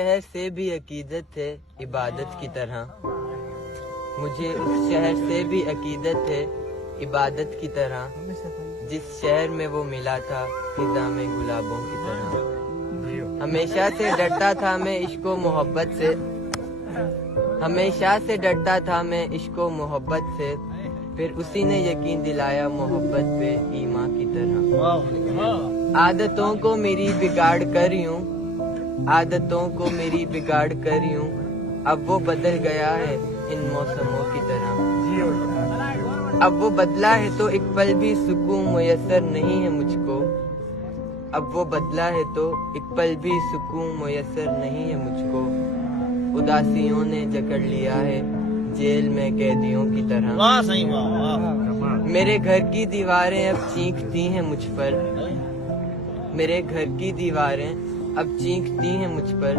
شہر سے بھی عقیدت ہے عبادت کی طرح، مجھے اس شہر سے بھی عقیدت ہے عبادت کی طرح، جس شہر میں وہ ملا تھا خزاں میں گلابوں کی طرح۔ ہمیشہ سے ڈرتا تھا میں عشق و محبت سے، ہمیشہ سے ڈرتا تھا میں عشق و محبت سے، پھر اسی نے یقین دلایا محبت پہ ایمان کی طرح۔ عادتوں کو میری بگاڑ کر یوں، عادتوں کو میری بگاڑ کر یوں، اب وہ بدل گیا ہے ان موسموں کی طرح۔ اب وہ بدلا ہے تو ایک پل بھی سکون میسر نہیں ہے مجھ کو، اب وہ بدلا ہے تو ایک پل بھی سکون میسر نہیں ہے مجھ کو، اداسیوں نے جکڑ لیا ہے جیل میں قیدیوں کی طرح۔ میرے گھر کی دیواریں اب چیختی ہیں مجھ پر، میرے گھر کی دیواریں اب چیختی ہیں مجھ پر،